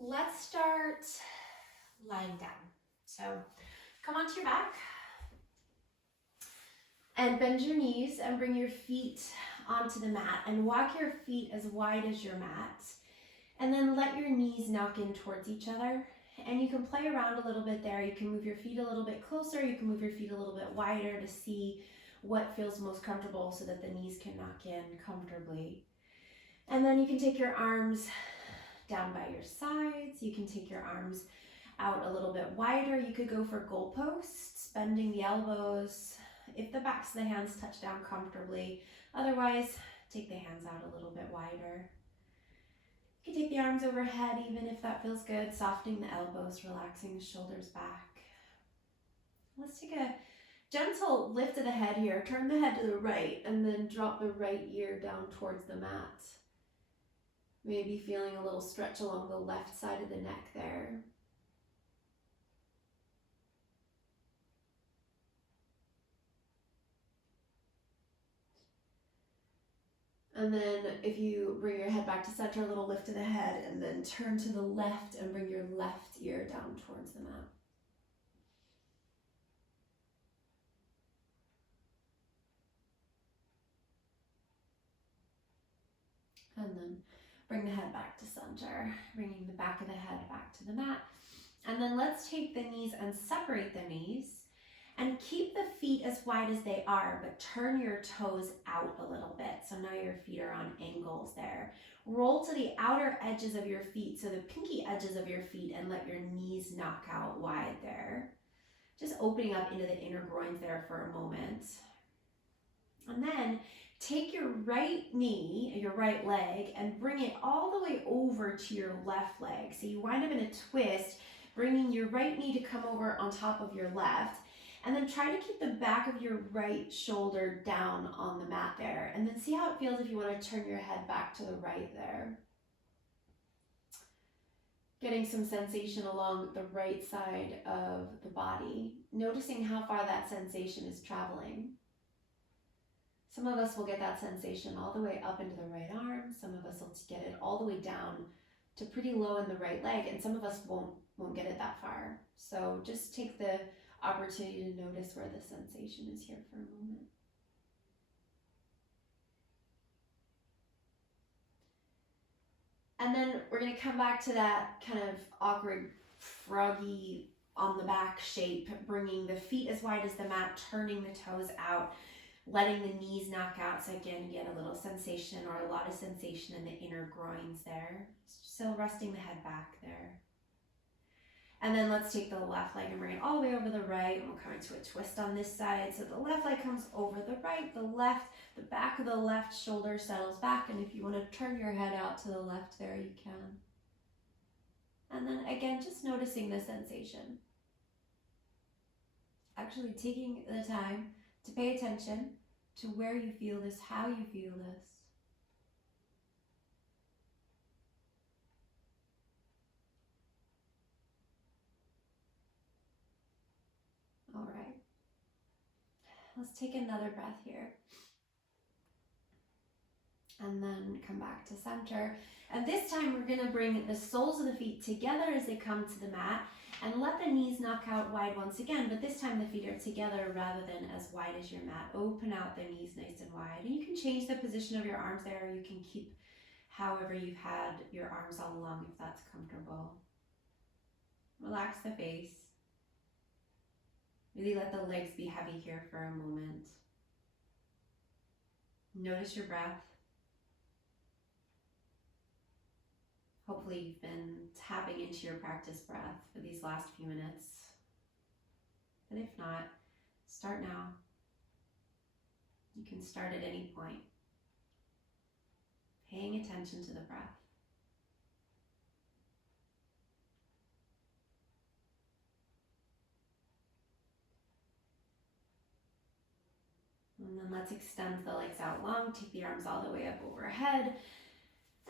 Let's start lying down. So come onto your back and bend your knees and bring your feet onto the mat and walk your feet as wide as your mat. And then let your knees knock in towards each other. And you can play around a little bit there. You can move your feet a little bit closer. You can move your feet a little bit wider to see what feels most comfortable so that the knees can knock in comfortably. And then you can take your arms down by your sides. You can take your arms out a little bit wider. You could go for goalposts, bending the elbows. If the backs of the hands touch down comfortably. Otherwise, take the hands out a little bit wider. You can take the arms overhead even if that feels good, softening the elbows, relaxing the shoulders back. Let's take a gentle lift of the head here. Turn the head to the right and then drop the right ear down towards the mat. Maybe feeling a little stretch along the left side of the neck there. And then if you bring your head back to center, a little lift of the head, and then turn to the left and bring your left ear down towards the mat. And then bring the head back to center, bringing the back of the head back to the mat. And then let's take the knees and separate the knees and keep the feet as wide as they are, but turn your toes out a little bit. So now your feet are on angles there. Roll to the outer edges of your feet, so the pinky edges of your feet, and let your knees knock out wide there. Just opening up into the inner groins there for a moment. And then take your right knee, your right leg, and bring it all the way over to your left leg. So you wind up in a twist, bringing your right knee to come over on top of your left. And then try to keep the back of your right shoulder down on the mat there. And then see how it feels if you want to turn your head back to the right there. Getting some sensation along the right side of the body. Noticing how far that sensation is traveling. Some of us will get that sensation all the way up into the right arm. Some of us will get it all the way down to pretty low in the right leg. And some of us won't get it that far. So just take the opportunity to notice where the sensation is here for a moment. And then we're going to come back to that kind of awkward, froggy on the back shape, bringing the feet as wide as the mat, turning the toes out, letting the knees knock out. So again, you get a little sensation or a lot of sensation in the inner groins there. Still resting the head back there. And then let's take the left leg and bring it all the way over the right. And we'll come into a twist on this side. So the left leg comes over the right, the back of the left shoulder settles back. And if you want to turn your head out to the left there, you can. And then again, just noticing the sensation. Actually taking the time to pay attention to where you feel this, how you feel this. All right. Let's take another breath here. And then come back to center. And this time we're going to bring the soles of the feet together as they come to the mat and let the knees knock out wide once again, but this time the feet are together rather than as wide as your mat. Open out the knees nice and wide. And you can change the position of your arms there, or you can keep however you've had your arms all along if that's comfortable. Relax the face. Really let the legs be heavy here for a moment. Notice your breath. Hopefully you've been tapping into your practice breath for these last few minutes. But if not, start now. You can start at any point. Paying attention to the breath. And then let's extend the legs out long. Take the arms all the way up overhead.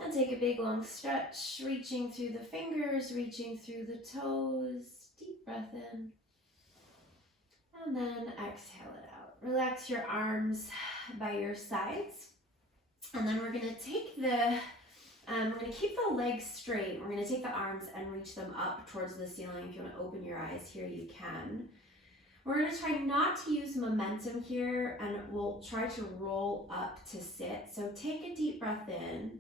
And take a big long stretch, reaching through the fingers, reaching through the toes. Deep breath in. And then exhale it out. Relax your arms by your sides. And then we're going to take the We're going to keep the legs straight. We're going to take the arms and reach them up towards the ceiling. If you want to open your eyes here, you can. We're going to try not to use momentum here, and we'll try to roll up to sit. So take a deep breath in,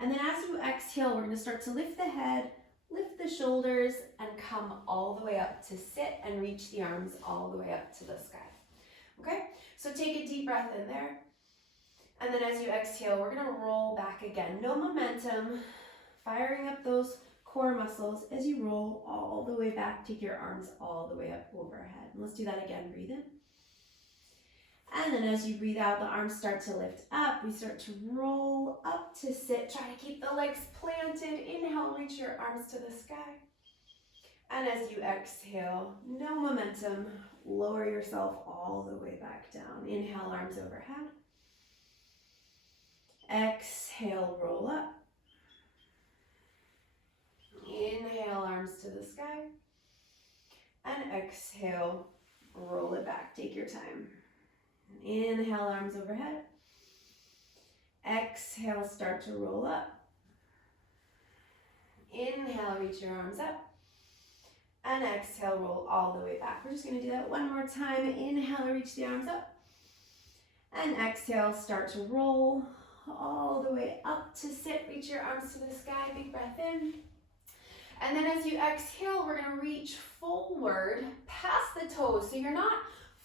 and then as you exhale, we're going to start to lift the head, lift the shoulders, and come all the way up to sit and reach the arms all the way up to the sky. Okay, so take a deep breath in there. And then as you exhale, we're gonna roll back again. No momentum, firing up those core muscles as you roll all the way back. Take your arms all the way up overhead. And let's do that again, breathe in. And then as you breathe out, the arms start to lift up. We start to roll up to sit. Try to keep the legs planted. Inhale, reach your arms to the sky. And as you exhale, no momentum, lower yourself all the way back down. Inhale, arms overhead. Exhale, roll up. Inhale, arms to the sky. And exhale, roll it back. Take your time. Inhale, arms overhead. Exhale, start to roll up. Inhale, reach your arms up. And exhale, roll all the way back. We're just going to do that one more time. Inhale, reach the arms up. And exhale, start to roll all the way up to sit. Reach your arms to the sky. Big breath in. And then as you exhale, we're going to reach forward past the toes. So you're not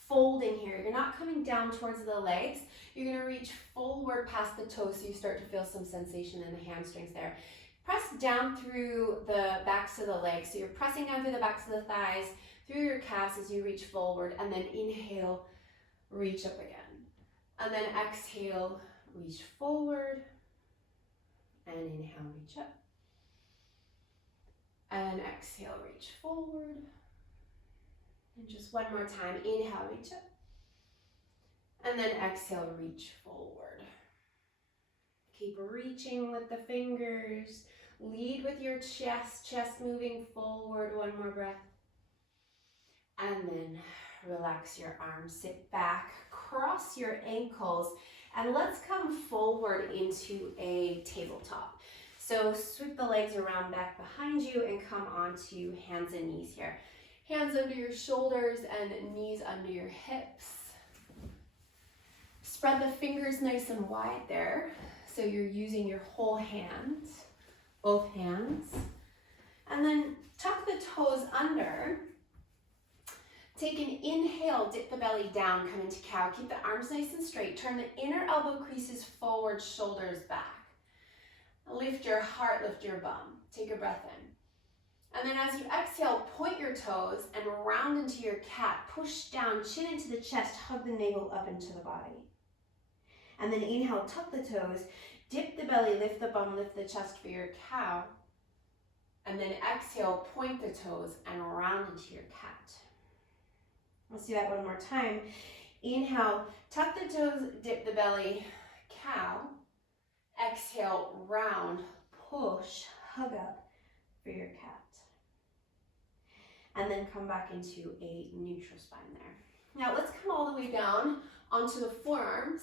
folding here. You're not coming down towards the legs. You're going to reach forward past the toes so you start to feel some sensation in the hamstrings there. Press down through the backs of the legs. So you're pressing down through the backs of the thighs, through your calves as you reach forward, and then inhale, reach up again. And then exhale, reach forward, and inhale, reach up. And exhale, reach forward. And just one more time, inhale, reach up. And then exhale, reach forward. Keep reaching with the fingers. Lead with your chest moving forward. One more breath. And then relax your arms, sit back, cross your ankles, and let's come forward into a tabletop. So sweep the legs around back behind you and come onto hands and knees here. Hands under your shoulders and knees under your hips. Spread the fingers nice and wide there. So you're using your whole hand, both hands. And then tuck the toes under. Take an inhale, dip the belly down, come into cow. Keep the arms nice and straight. Turn the inner elbow creases forward, shoulders back. Lift your heart, lift your bum. Take a breath in. And then as you exhale, point your toes and round into your cat. Push down, chin into the chest, hug the navel up into the body. And then inhale, tuck the toes, dip the belly, lift the bum, lift the chest for your cow. And then exhale, point the toes and round into your cat. Let's do that one more time. Inhale, tuck the toes, dip the belly, cow. Exhale, round, push, hug up for your cat. And then come back into a neutral spine there. Now let's come all the way down onto the forearms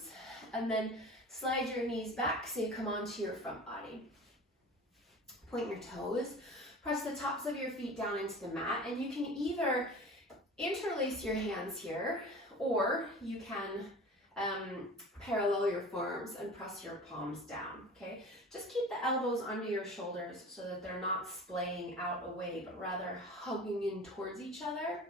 and then slide your knees back so you come onto your front body. Point your toes, press the tops of your feet down into the mat, and you can either interlace your hands here, or you can parallel your forearms and press your palms down, okay? Just keep the elbows under your shoulders so that they're not splaying out away, but rather hugging in towards each other.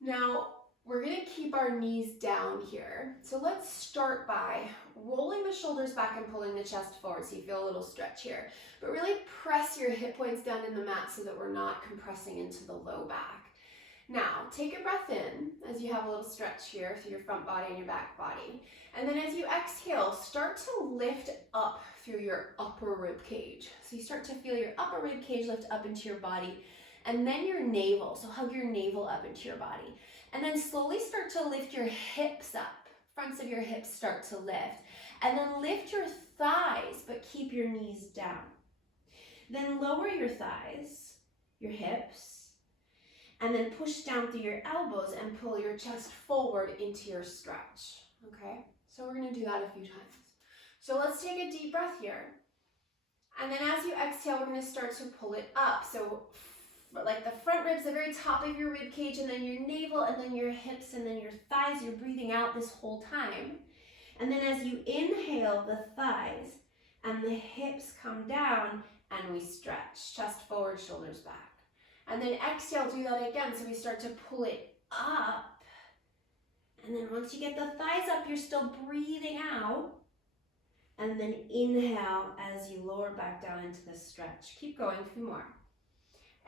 Now, we're gonna keep our knees down here. So let's start by rolling the shoulders back and pulling the chest forward so you feel a little stretch here. But really press your hip points down in the mat so that we're not compressing into the low back. Now, take a breath in as you have a little stretch here through your front body and your back body. And then as you exhale, start to lift up through your upper rib cage. So you start to feel your upper rib cage lift up into your body, and then your navel. So hug your navel up into your body. And then slowly start to lift your hips up. Fronts of your hips start to lift. And then lift your thighs, but keep your knees down. Then lower your thighs, your hips, and then push down through your elbows and pull your chest forward into your stretch, okay? So we're gonna do that a few times. So let's take a deep breath here. And then as you exhale, we're going to start to pull it up. So like the front ribs, the very top of your rib cage, and then your navel, and then your hips, and then your thighs. You're breathing out this whole time. And then as you inhale, the thighs and the hips come down, and we stretch. Chest forward, shoulders back. And then exhale, do that again. So we start to pull it up. And then once you get the thighs up, you're still breathing out. And then inhale as you lower back down into the stretch. Keep going, a few more.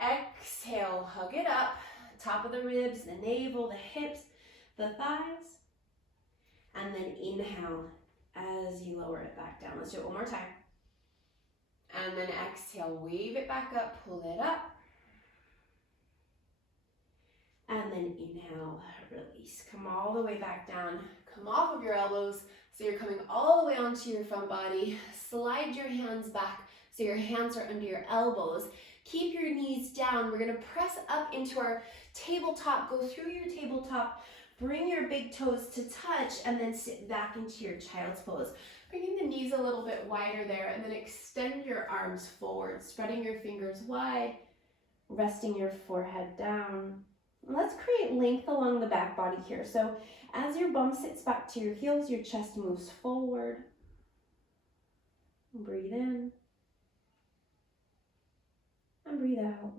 Exhale, hug it up. Top of the ribs, the navel, the hips, the thighs. And then inhale as you lower it back down. Let's do it one more time. And then exhale, wave it back up, pull it up. And then inhale, release. Come all the way back down. Come off of your elbows. So you're coming all the way onto your front body. Slide your hands back so your hands are under your elbows. Keep your knees down. We're gonna press up into our tabletop. Go through your tabletop. Bring your big toes to touch and then sit back into your child's pose. Bringing the knees a little bit wider there, and then extend your arms forward, spreading your fingers wide, resting your forehead down. Let's create length along the back body here. So as your bum sits back to your heels, your chest moves forward. Breathe in. And breathe out.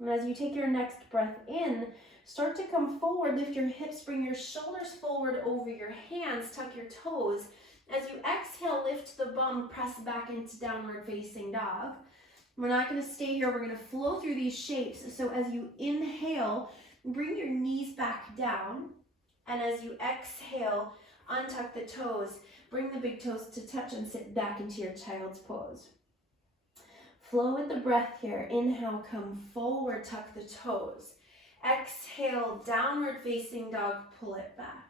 And as you take your next breath in, start to come forward, lift your hips, bring your shoulders forward over your hands, tuck your toes. As you exhale, lift the bum, press back into downward facing dog. We're not going to stay here. We're going to flow through these shapes. So as you inhale, bring your knees back down. And as you exhale, untuck the toes. Bring the big toes to touch and sit back into your child's pose. Flow with the breath here. Inhale, come forward, tuck the toes. Exhale, downward facing dog, pull it back.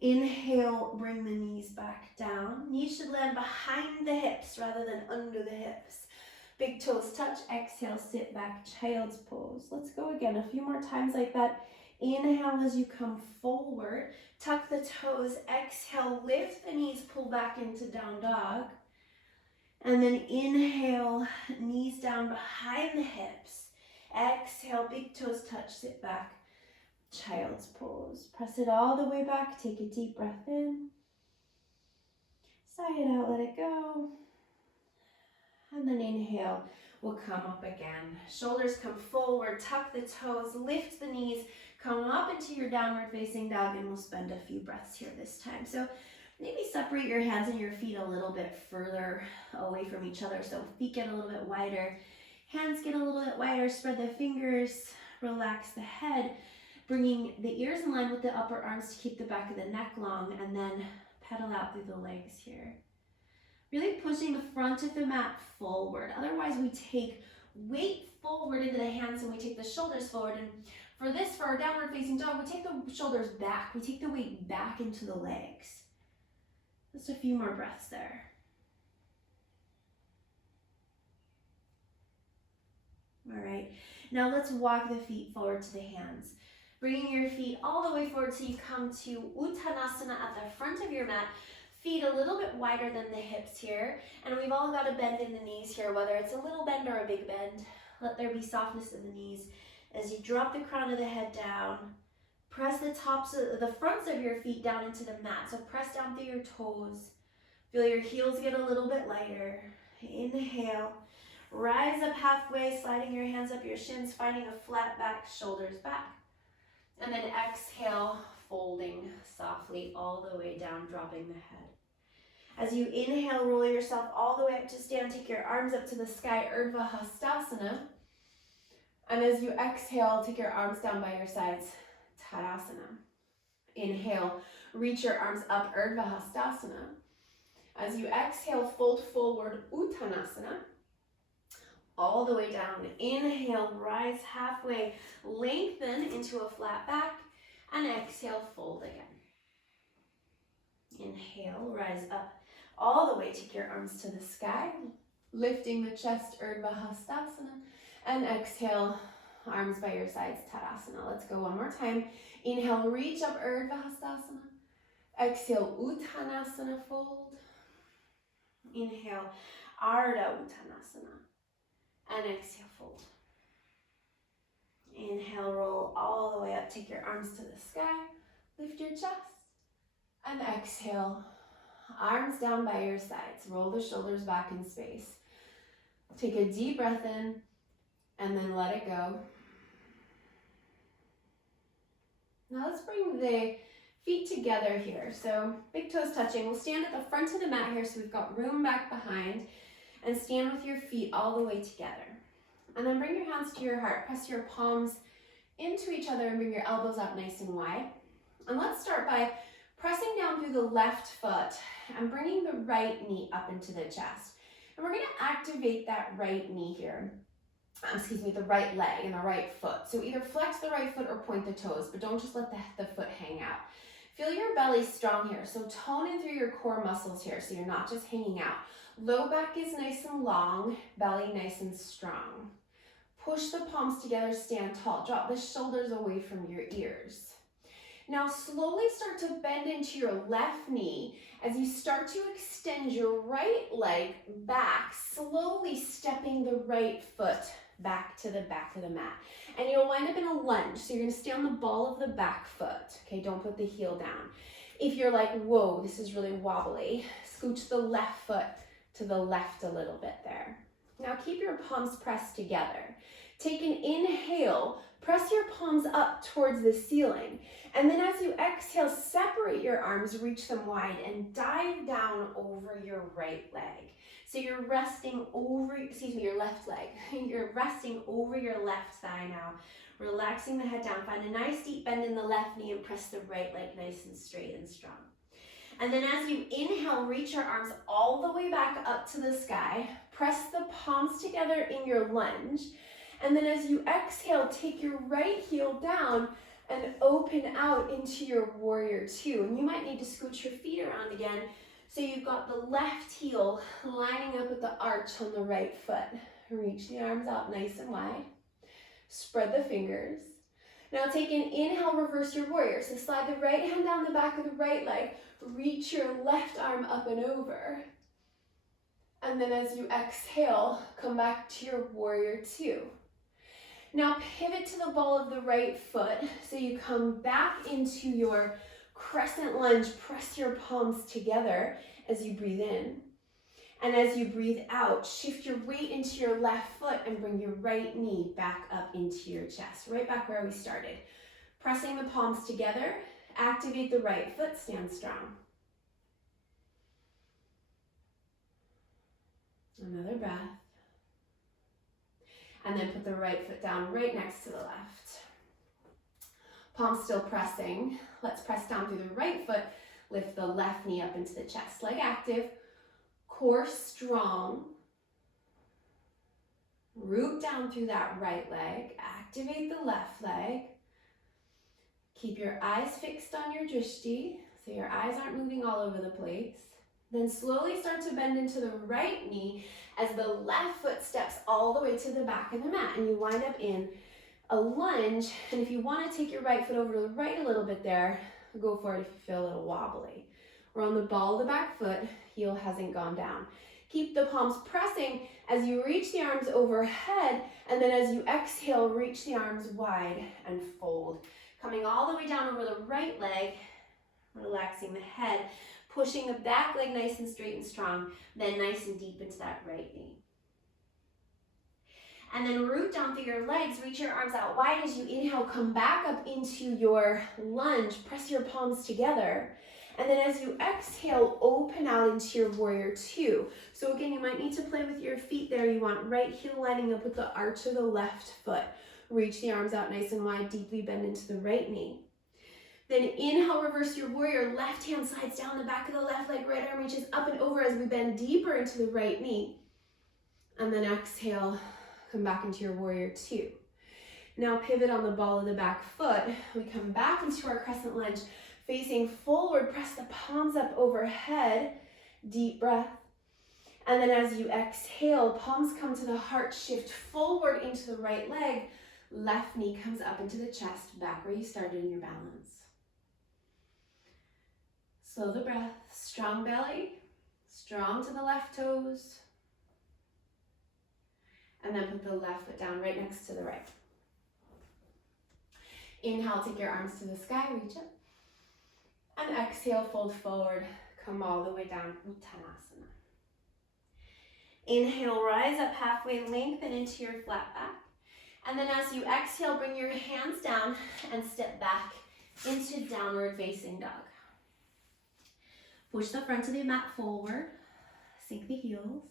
Inhale, bring the knees back down. Knees should land behind the hips rather than under the hips. Big toes touch. Exhale, sit back, child's pose. Let's go again, a few more times like that. Inhale as you come forward. Tuck the toes. Exhale, lift the knees, pull back into down dog. And then inhale, knees down behind the hips. Exhale, big toes touch, sit back. Child's pose. Press it all the way back. Take a deep breath in. Sigh it out, let it go. And then inhale, we'll come up again. Shoulders come forward, tuck the toes, lift the knees, come up into your downward facing dog, and we'll spend a few breaths here this time. So maybe separate your hands and your feet a little bit further away from each other. So feet get a little bit wider, hands get a little bit wider, spread the fingers, relax the head. Bringing the ears in line with the upper arms to keep the back of the neck long, and then pedal out through the legs here. Really pushing the front of the mat forward. Otherwise, we take weight forward into the hands and we take the shoulders forward. And for this, for our downward facing dog, we take the shoulders back. We take the weight back into the legs. Just a few more breaths there. All right, now let's walk the feet forward to the hands. Bringing your feet all the way forward so you come to Uttanasana at the front of your mat. Feet a little bit wider than the hips here. And we've all got a bend in the knees here, whether it's a little bend or a big bend. Let there be softness in the knees. As you drop the crown of the head down, press the tops of the fronts of your feet down into the mat. So press down through your toes. Feel your heels get a little bit lighter. Inhale. Rise up halfway, sliding your hands up your shins, finding a flat back, shoulders back. And then exhale, folding softly all the way down, dropping the head. As you inhale, roll yourself all the way up to stand. Take your arms up to the sky, Urdhva Hastasana. And as you exhale, take your arms down by your sides, Tadasana. Inhale, reach your arms up, Urdhva Hastasana. As you exhale, fold forward, Uttanasana. All the way down. Inhale, rise halfway, lengthen into a flat back, and exhale, fold again. Inhale, rise up all the way, take your arms to the sky, lifting the chest, Urdhva Hastasana, and exhale, arms by your sides, Tadasana. Let's go one more time. Inhale, reach up, Urdhva Hastasana. Exhale, Uttanasana, fold. Inhale, Ardha Uttanasana. And exhale, fold. Inhale, roll all the way up. Take your arms to the sky. Lift your chest. And exhale, arms down by your sides. Roll the shoulders back in space. Take a deep breath in and then let it go. Now let's bring the feet together here. So big toes touching. We'll stand at the front of the mat here so we've got room back behind, and stand with your feet all the way together. And then bring your hands to your heart. Press your palms into each other and bring your elbows up nice and wide. And let's start by pressing down through the left foot and bringing the right knee up into the chest. And we're going to activate that right knee here. The right leg and the right foot. So either flex the right foot or point the toes, but don't just let the foot hang out. Feel your belly strong here. So tone in through your core muscles here so you're not just hanging out. Low back is nice and long, belly nice and strong. Push the palms together, stand tall. Drop the shoulders away from your ears. Now slowly start to bend into your left knee as you start to extend your right leg back, slowly stepping the right foot back to the back of the mat. And you'll wind up in a lunge. So you're gonna stay on the ball of the back foot. Okay, don't put the heel down. If you're like, whoa, this is really wobbly, scooch the left foot to the left a little bit there. Now keep your palms pressed together. Take an inhale, press your palms up towards the ceiling. And then as you exhale, separate your arms, reach them wide, and dive down over your right leg. So you're resting over, your left leg. You're resting over your left thigh now. Relaxing the head down. Find a nice deep bend in the left knee and press the right leg nice and straight and strong. And then as you inhale, reach your arms all the way back up to the sky. Press the palms together in your lunge. And then as you exhale, take your right heel down and open out into your warrior two. And you might need to scooch your feet around again. So you've got the left heel lining up with the arch on the right foot. Reach the arms out nice and wide. Spread the fingers. Now take an inhale, reverse your warrior. So slide the right hand down the back of the right leg. Reach your left arm up and over. And then as you exhale, come back to your warrior two. Now pivot to the ball of the right foot. So you come back into your crescent lunge. Press your palms together as you breathe in. And as you breathe out, shift your weight into your left foot and bring your right knee back up into your chest. Right back where we started. Pressing the palms together. Activate the right foot. Stand strong. Another breath. And then put the right foot down right next to the left. Palms still pressing. Let's press down through the right foot. Lift the left knee up into the chest. Leg active. Core strong. Root down through that right leg. Activate the left leg. Keep your eyes fixed on your drishti, so your eyes aren't moving all over the place. Then slowly start to bend into the right knee as the left foot steps all the way to the back of the mat. And you wind up in a lunge. And if you want to take your right foot over to the right a little bit there, go for it if you feel a little wobbly. We're on the ball of the back foot. Heel hasn't gone down. Keep the palms pressing as you reach the arms overhead. And then as you exhale, reach the arms wide and fold. Coming all the way down over the right leg. Relaxing the head. Pushing the back leg nice and straight and strong, then nice and deep into that right knee. And then root down through your legs, reach your arms out wide as you inhale, come back up into your lunge, press your palms together. And then as you exhale, open out into your warrior two. So again, you might need to play with your feet there. You want right heel lining up with the arch of the left foot. Reach the arms out nice and wide, deeply bend into the right knee. Then inhale, reverse your warrior. Left hand slides down the back of the left leg. Right arm reaches up and over as we bend deeper into the right knee. And then exhale, come back into your warrior two. Now pivot on the ball of the back foot. We come back into our crescent lunge, facing forward. Press the palms up overhead. Deep breath. And then as you exhale, palms come to the heart. Shift forward into the right leg. Left knee comes up into the chest, back where you started in your balance. Slow the breath, strong belly, Strong to the left toes. And then put the left foot down right next to the right. Inhale, take your arms to the sky, reach up. And exhale, fold forward, come all the way down, Uttanasana. Inhale, rise up halfway, lengthen into your flat back. And then as you exhale, bring your hands down and step back into downward facing dog. Push the front of the mat forward, sink the heels.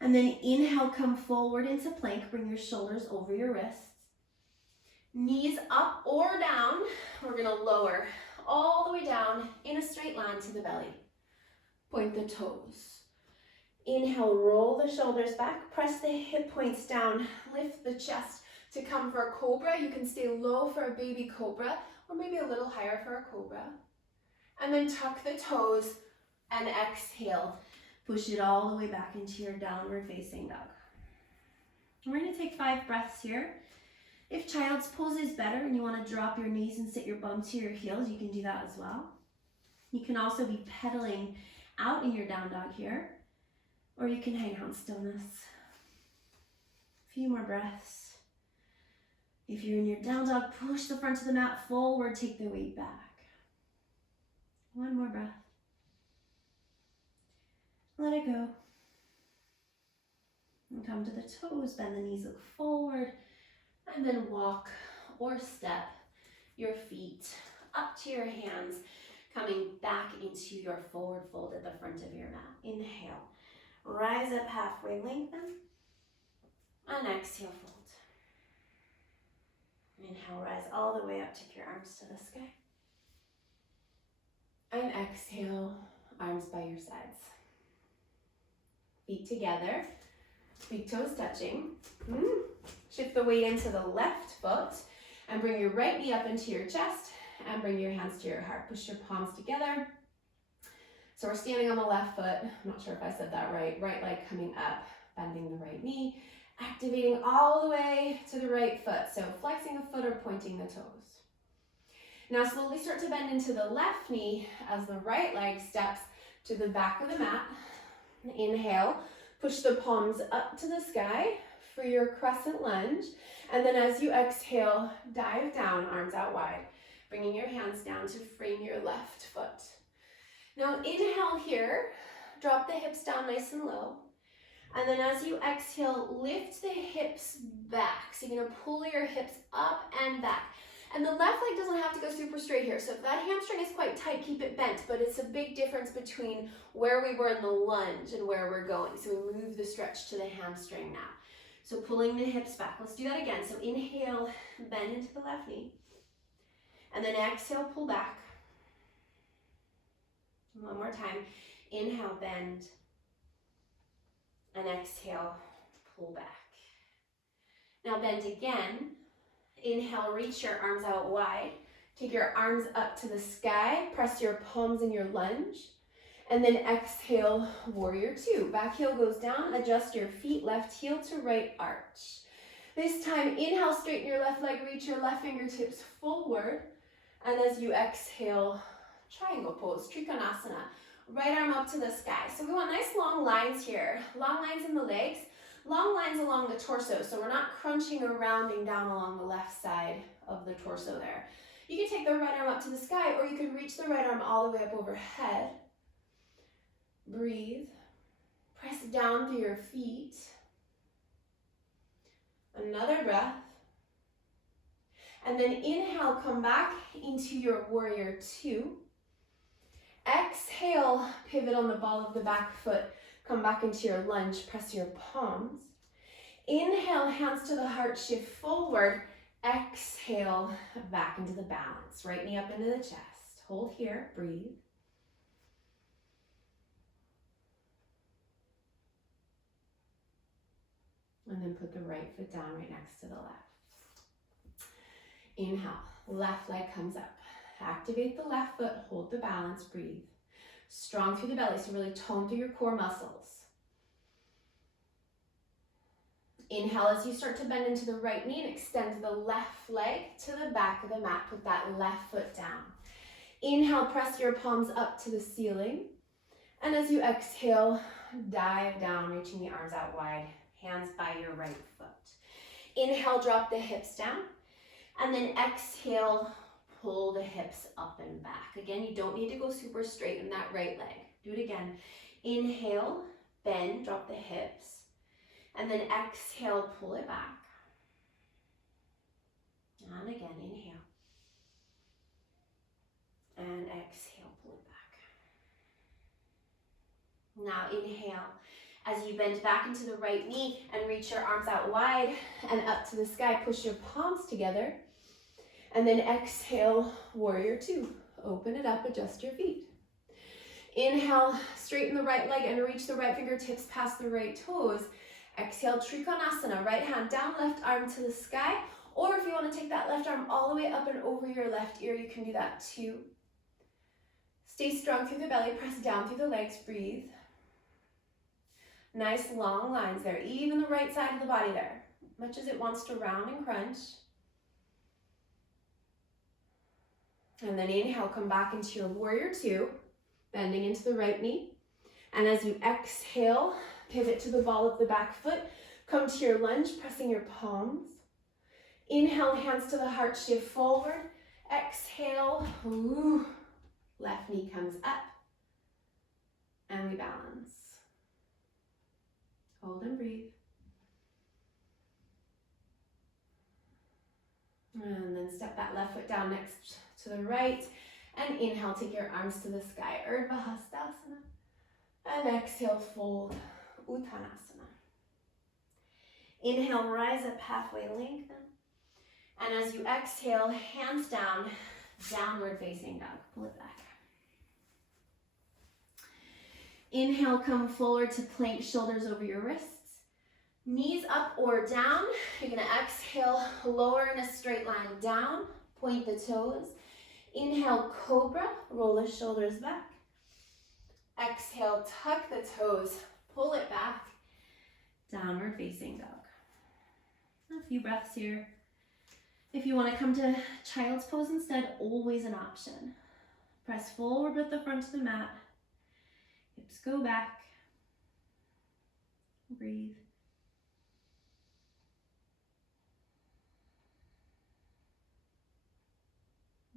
And then inhale, come forward into plank, bring your shoulders over your wrists. Knees up or down, we're gonna lower all the way down in a straight line to the belly. Point the toes. Inhale, roll the shoulders back, press the hip points down, lift the chest to come for a cobra. You can stay low for a baby cobra, or maybe a little higher for a cobra. And then tuck the toes and exhale. Push it all the way back into your downward facing dog. We're gonna take 5 breaths here. If child's pose is better and you wanna drop your knees and sit your bum to your heels, you can do that as well. You can also be pedaling out in your down dog here, or you can hang out in stillness. A few more breaths. If you're in your down dog, push the front of the mat forward, take the weight back. 1 more breath. Let it go. And come to the toes, bend the knees, look forward, and then walk or step your feet up to your hands, coming back into your forward fold at the front of your mat. Inhale, rise up halfway, lengthen, and exhale, fold. Inhale, rise all the way up, take your arms to the sky. And exhale, arms by your sides. Feet together, big toes touching. Shift the weight into the left foot and bring your right knee up into your chest and bring your hands to your heart. Push your palms together. So we're standing on the left foot. I'm not sure if I said that right. Right leg coming up, bending the right knee, activating all the way to the right foot. So flexing a foot or pointing the toes. Now slowly start to bend into the left knee as the right leg steps to the back of the mat. Inhale, push the palms up to the sky for your crescent lunge. And then as you exhale, dive down, arms out wide, bringing your hands down to frame your left foot. Now inhale here, drop the hips down nice and low. And then as you exhale, lift the hips back. So you're gonna pull your hips up and back. And the left leg doesn't have to go super straight here. So if that hamstring is quite tight, keep it bent, but it's a big difference between where we were in the lunge and where we're going. So we move the stretch to the hamstring now. So pulling the hips back. Let's do that again. So inhale, bend into the left knee. And then exhale, pull back. One more time. Inhale, bend. And exhale, pull back. Now bend again. Inhale, reach your arms out wide. Take your arms up to the sky. Press your palms in your lunge. And then exhale, warrior 2. Back heel goes down. Adjust your feet, left heel to right arch. This time, inhale, straighten your left leg. Reach your left fingertips forward. And as you exhale, triangle pose, Trikonasana. Right arm up to the sky. So we want nice long lines here. Long lines in the legs. Long lines along the torso, so we're not crunching or rounding down along the left side of the torso there. You can take the right arm up to the sky, or you can reach the right arm all the way up overhead. Breathe. Press down through your feet. Another breath. And then inhale, come back into your warrior 2. Exhale, pivot on the ball of the back foot. Come back into your lunge, press your palms. Inhale, hands to the heart, shift forward. Exhale, back into the balance. Right knee up into the chest. Hold here, breathe. And then put the right foot down right next to the left. Inhale, left leg comes up. Activate the left foot, hold the balance, breathe. Strong through the belly, so really tone through your core muscles. Inhale as you start to bend into the right knee and extend the left leg to the back of the mat. Put that left foot down. Inhale, press your palms up to the ceiling. And as you exhale, dive down, reaching the arms out wide, hands by your right foot. Inhale, drop the hips down. And then exhale, pull the hips up and back. Again, you don't need to go super straight in that right leg. Do it again. Inhale, bend, drop the hips. And then exhale, pull it back. And again, inhale. And exhale, pull it back. Now inhale. As you bend back into the right knee and reach your arms out wide and up to the sky, push your palms together. And then exhale, warrior two. Open it up, adjust your feet. Inhale, straighten the right leg and reach the right fingertips past the right toes. Exhale, Trikonasana, right hand down, left arm to the sky. Or if you want to take that left arm all the way up and over your left ear, you can do that too. Stay strong through the belly, press down through the legs, breathe. Nice long lines there, even the right side of the body there, much as it wants to round and crunch. And then inhale, come back into your warrior two, bending into the right knee. And as you exhale, pivot to the ball of the back foot, come to your lunge, pressing your palms. Inhale, hands to the heart, shift forward. Exhale, ooh, left knee comes up. And we balance. Hold and breathe. And then step that left foot down next to the right. And inhale, take your arms to the sky, Urdhva Hastasana. And exhale, fold, Uttanasana. Inhale, rise up halfway, lengthen. And as you exhale, hands down, downward facing dog. Pull it back. Inhale, come forward to plank, shoulders over your wrists. Knees up or down. You're gonna exhale, lower in a straight line down, point the toes. Inhale, cobra, roll the shoulders back. Exhale, tuck the toes, pull it back. Downward facing dog. A few breaths here. If you want to come to child's pose instead, always an option. Press forward with the front of the mat. Hips go back. Breathe.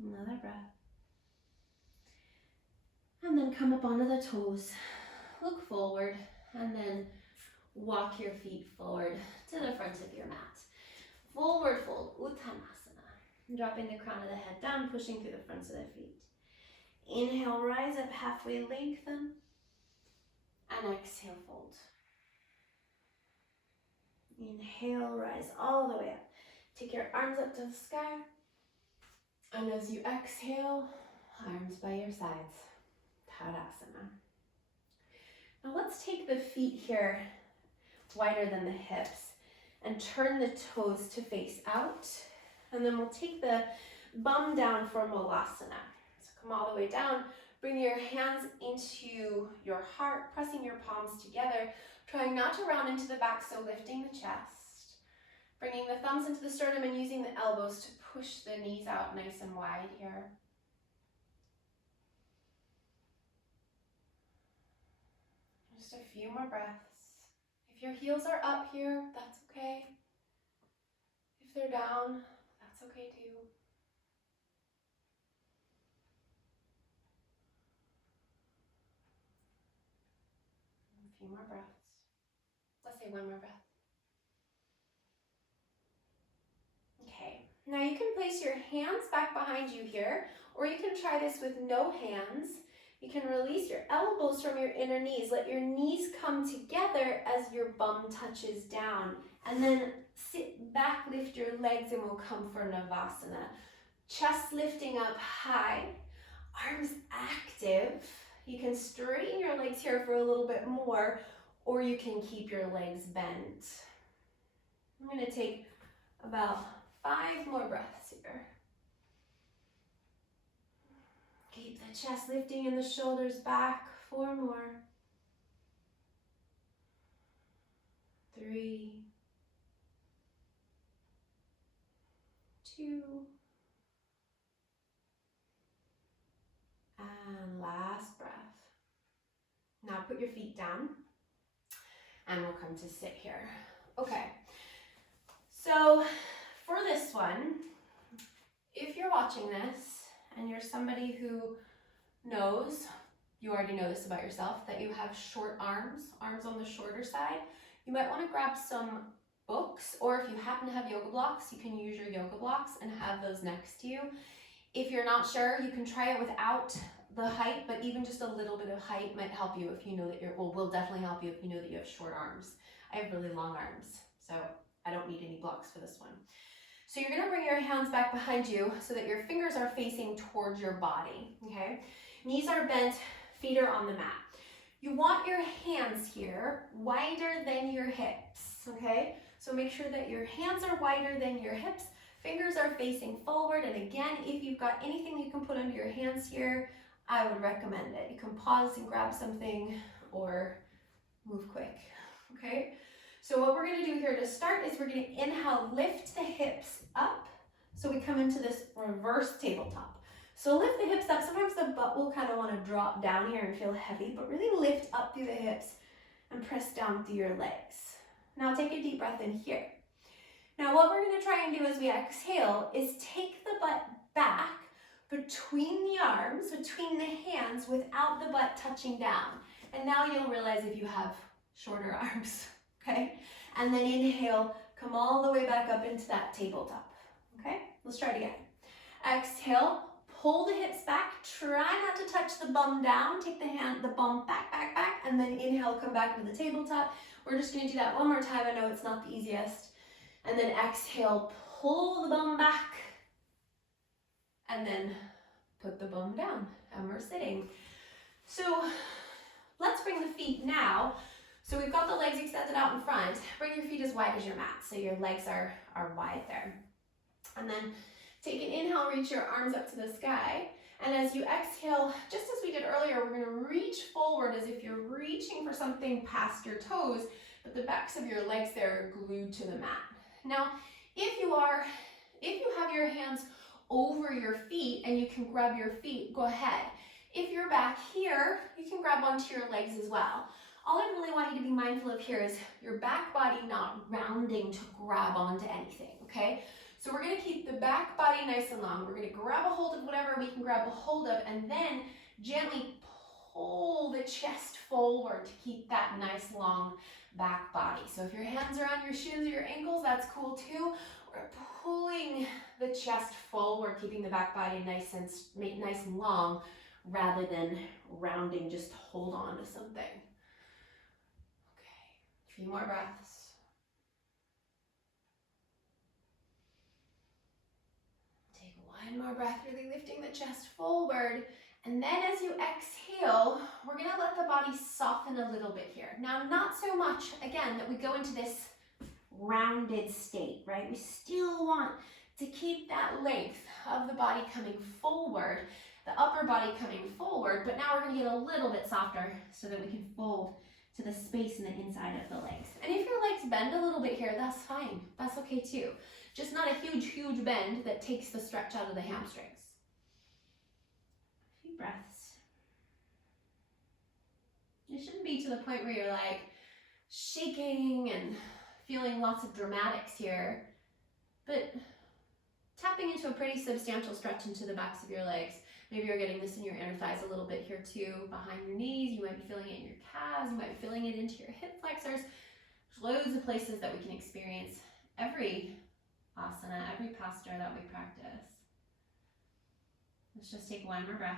Another breath. And then come up onto the toes. Look forward and then walk your feet forward to the front of your mat. Forward fold, Uttanasana. Dropping the crown of the head down, pushing through the fronts of the feet. Inhale, rise up halfway, lengthen. And exhale, fold. Inhale, rise all the way up. Take your arms up to the sky. And as you exhale, arms by your sides. Tadasana. Now let's take the feet here wider than the hips and turn the toes to face out. And then we'll take the bum down for Malasana. So come all the way down. Bring your hands into your heart, pressing your palms together, trying not to round into the back, so lifting the chest. Bringing the thumbs into the sternum and using the elbows to push the knees out nice and wide here. Just a few more breaths. If your heels are up here, that's okay. If they're down, that's okay too. A few more breaths. Let's say one more breath. Okay, now you can place your hands back behind you here, or you can try this with no hands. You can release your elbows from your inner knees. Let your knees come together as your bum touches down. And then sit back, lift your legs, and we'll come for Navasana. Chest lifting up high, arms active. You can straighten your legs here for a little bit more, or you can keep your legs bent. I'm going to take about 5 more breaths here. Keep the chest lifting and the shoulders back. 4 more. 3, 2, and last breath. Now put your feet down and we'll come to sit here. Okay, so for this one, if you're watching this and you're somebody who knows, you already know this about yourself, that you have short arms on the shorter side, you might want to grab some books, or if you happen to have yoga blocks, you can use your yoga blocks and have those next to you. If you're not sure, you can try it without the height, but even just a little bit of height might help you if you know that will definitely help you if you know that you have short arms. I have really long arms, so I don't need any blocks for this one. So you're gonna bring your hands back behind you so that your fingers are facing towards your body, okay? Knees are bent, feet are on the mat. You want your hands here wider than your hips, okay? So make sure that your hands are wider than your hips, fingers are facing forward, and again, if you've got anything you can put under your hands here, I would recommend it. You can pause and grab something or move quick, okay? So what we're gonna do here to start is we're gonna inhale, lift the hips up, so we come into this reverse tabletop. So lift the hips up. Sometimes the butt will kind of want to drop down here and feel heavy, but really lift up through the hips and press down through your legs. Now take a deep breath in here. Now what we're going to try and do as we exhale is take the butt back between the arms, between the hands, without the butt touching down. And now you'll realize if you have shorter arms, okay? And then inhale, come all the way back up into that tabletop, okay? Let's try it again. Exhale. Pull the hips back, try not to touch the bum down, take the bum back, and then inhale, come back to the tabletop. We're just gonna do that one more time. I know it's not the easiest. And then exhale, pull the bum back, and then put the bum down, and we're sitting. So let's bring the feet now. So we've got the legs extended out in front. Bring your feet as wide as your mat, so your legs are wide there. And then take an inhale, reach your arms up to the sky. And as you exhale, just as we did earlier, we're gonna reach forward as if you're reaching for something past your toes, but the backs of your legs there are glued to the mat. Now, if you have your hands over your feet and you can grab your feet, go ahead. If you're back here, you can grab onto your legs as well. All I really want you to be mindful of here is your back body not rounding to grab onto anything, okay? So we're gonna keep the back body nice and long. We're gonna grab a hold of whatever we can grab a hold of and then gently pull the chest forward to keep that nice long back body. So if your hands are on your shins or your ankles, that's cool too. We're pulling the chest forward, keeping the back body nice and long rather than rounding, just hold on to something. Okay, a few more breaths. One more breath, really lifting the chest forward. And then as you exhale, we're gonna let the body soften a little bit here. Now, not so much, again, that we go into this rounded state, right? We still want to keep that length of the body coming forward, the upper body coming forward, but now we're gonna get a little bit softer so that we can fold to the space in the inside of the legs. And if your legs bend a little bit here, that's fine. That's okay too. Just not a huge bend that takes the stretch out of the hamstrings. A few breaths. It shouldn't be to the point where you're like shaking and feeling lots of dramatics here, but tapping into a pretty substantial stretch into the backs of your legs. Maybe you're getting this in your inner thighs a little bit here too, behind your knees. You might be feeling it in your calves. You might be feeling it into your hip flexors. There's loads of places that we can experience every asana, every posture that we practice. Let's just take one more breath.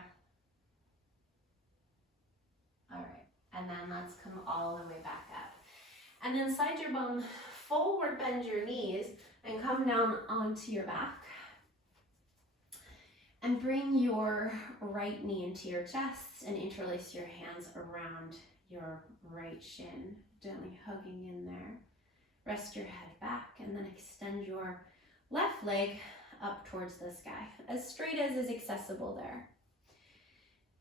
All right, and then let's come all the way back up. And then slide your bum forward, bend your knees, and come down onto your back. And bring your right knee into your chest and interlace your hands around your right shin, gently hugging in there. Rest your head back and then extend your left leg up towards the sky, as straight as is accessible there.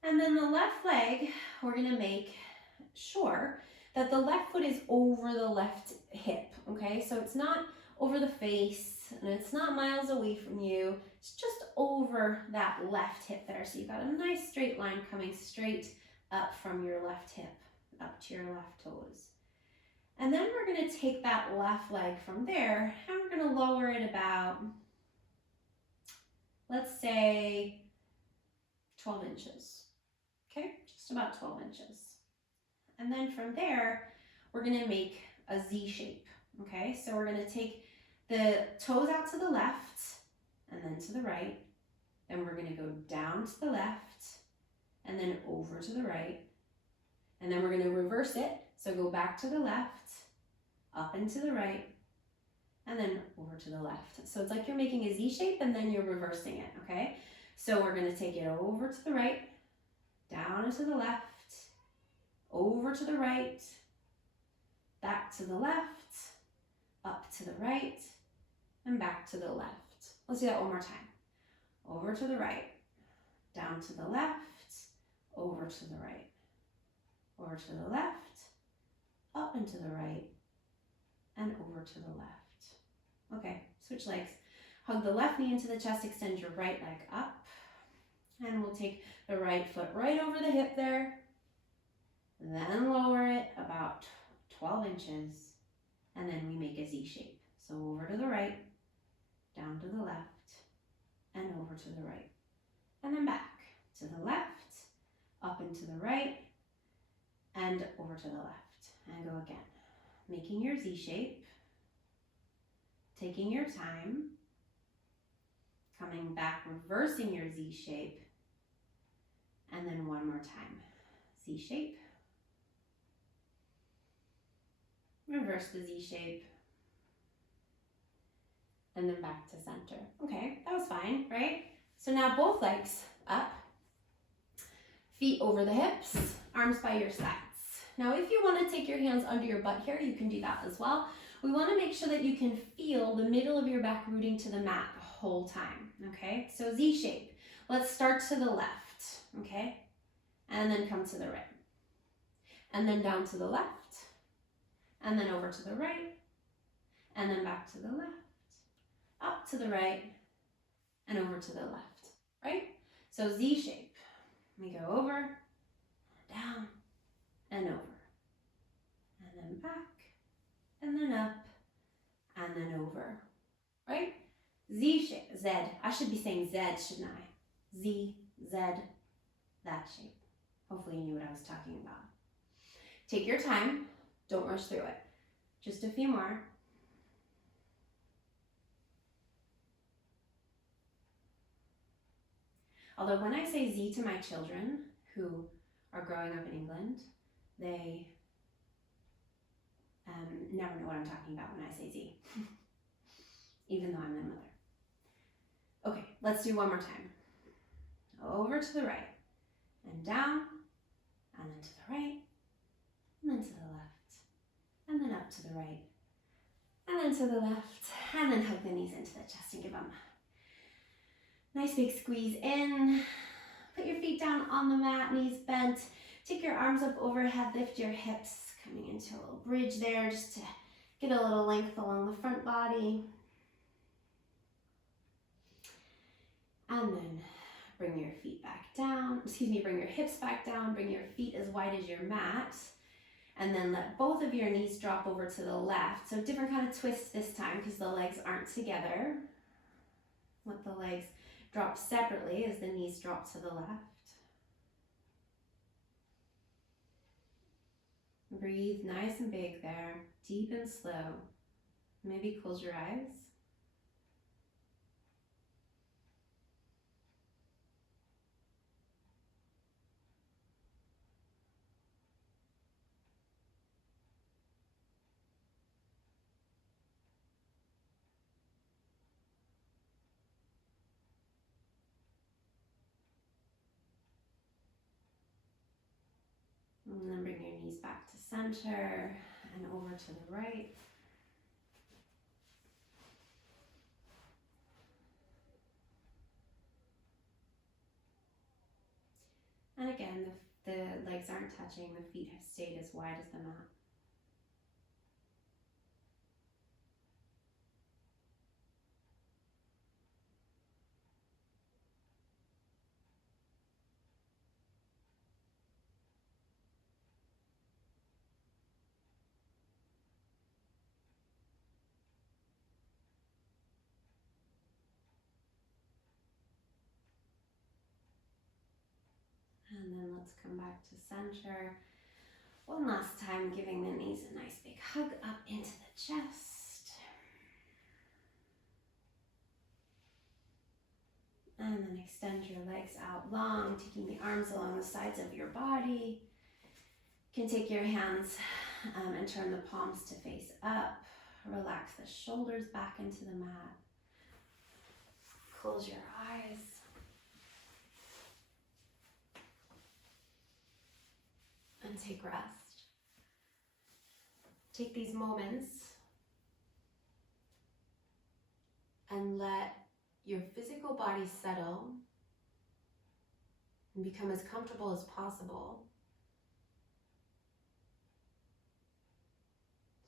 And then the left leg, we're gonna make sure that the left foot is over the left hip, okay? So it's not over the face and it's not miles away from you. It's just over that left hip there. So you've got a nice straight line coming straight up from your left hip. up to your left toes. And then we're going to take that left leg from there and we're going to lower it about, let's say, 12 inches. Okay, just about 12 inches. And then from there, we're going to make a Z shape. Okay, so we're going to take the toes out to the left and then to the right. Then we're going to go down to the left and then over to the right. And then we're going to reverse it. So go back to the left, up and to the right, and then over to the left. So it's like you're making a Z shape and then you're reversing it, okay? So we're going to take it over to the right, down and to the left, over to the right, back to the left, up to the right, and back to the left. Let's do that one more time. Over to the right, down to the left, over to the right, over to the left, up and to the right, and over to the left. Okay, switch legs. Hug the left knee into the chest, extend your right leg up, and we'll take the right foot right over the hip there, then lower it about 12 inches, and then we make a Z shape. So over to the right, down to the left, and over to the right, and then back to the left, up and to the right, and over to the left, and go again. Making your Z shape, taking your time, coming back, reversing your Z shape, and then one more time. Z shape, reverse the Z shape, and then back to center. Okay, that was fine, right? So now both legs up, feet over the hips, arms by your sides. Now if you want to take your hands under your butt here, you can do that as well. We want to make sure that you can feel the middle of your back rooting to the mat the whole time, okay? So Z shape. Let's start to the left, okay? And then come to the right. And then down to the left, and then over to the right, and then back to the left, up to the right, and over to the left, right? So Z shape. We go over, down, and over, and then back, and then up, and then over, right? Z shape, Z. I should be saying Z, shouldn't I? Z, Z, that shape. Hopefully you knew what I was talking about. Take your time. Don't rush through it. Just a few more. Although when I say Z to my children who are growing up in England, they never know what I'm talking about when I say Z, even though I'm their mother. Okay, let's do one more time. Over to the right, and down, and then to the right, and then to the left, and then up to the right, and then to the left, and then hug the knees into the chest and give them a nice big squeeze in. Put your feet down on the mat, knees bent. Take your arms up overhead, lift your hips, coming into a little bridge there just to get a little length along the front body. And then bring your feet back down, bring your hips back down, bring your feet as wide as your mat, and then let both of your knees drop over to the left. So different kind of twist this time because the legs aren't together. Let the legs drop separately as the knees drop to the left. Breathe nice and big there, deep and slow. Maybe close your eyes. And then bring your knees back to center and over to the right. And again, the legs aren't touching, the feet have stayed as wide as the mat. let's come back to center. One last time, giving the knees a nice big hug up into the chest. And then extend your legs out long, taking the arms along the sides of your body. You can take your hands and turn the palms to face up. Relax the shoulders back into the mat. Close your eyes. And take rest. Take these moments and let your physical body settle and become as comfortable as possible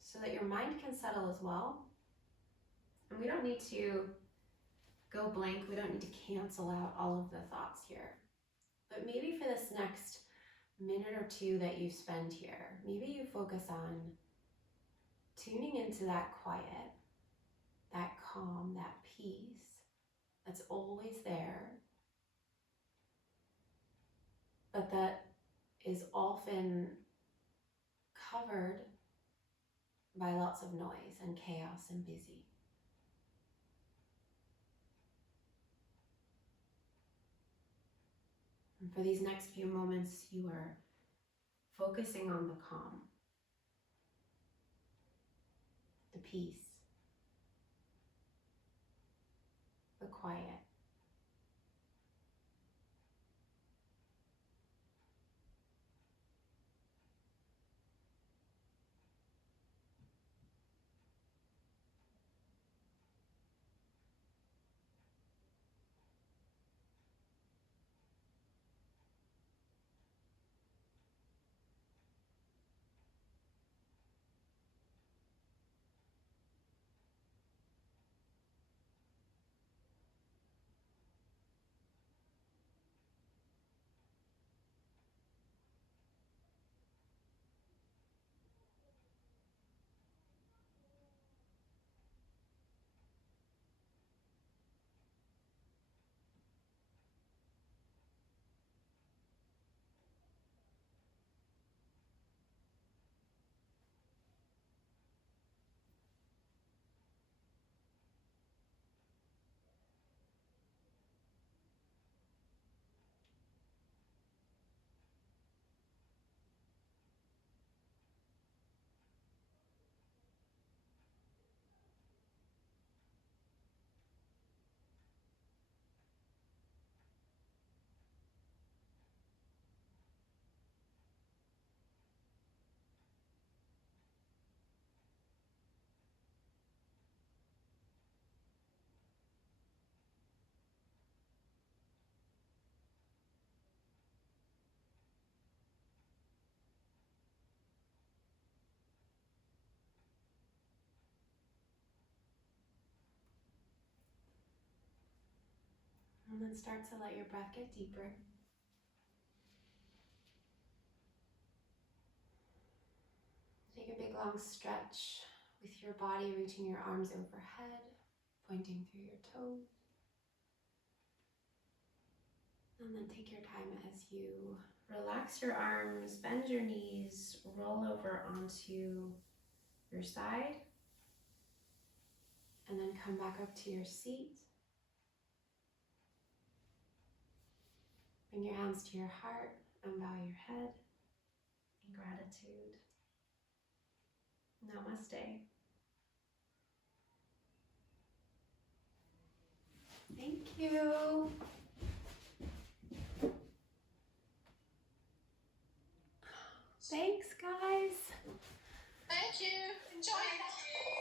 so that your mind can settle as well. And we don't need to go blank. We don't need to cancel out all of the thoughts here. But maybe for this next minute or two that you spend here, maybe you focus on tuning into that quiet, that calm, that peace that's always there, but that is often covered by lots of noise and chaos and busy. And for these next few moments, you are focusing on the calm, the peace, the quiet. And then start to let your breath get deeper. Take a big long stretch with your body, reaching your arms overhead, pointing through your toes. And then take your time as you relax your arms, bend your knees, roll over onto your side, and then come back up to your seat. Bring your hands to your heart and bow your head in gratitude. Namaste. Thank you. Thanks, guys. Thank you. Enjoy.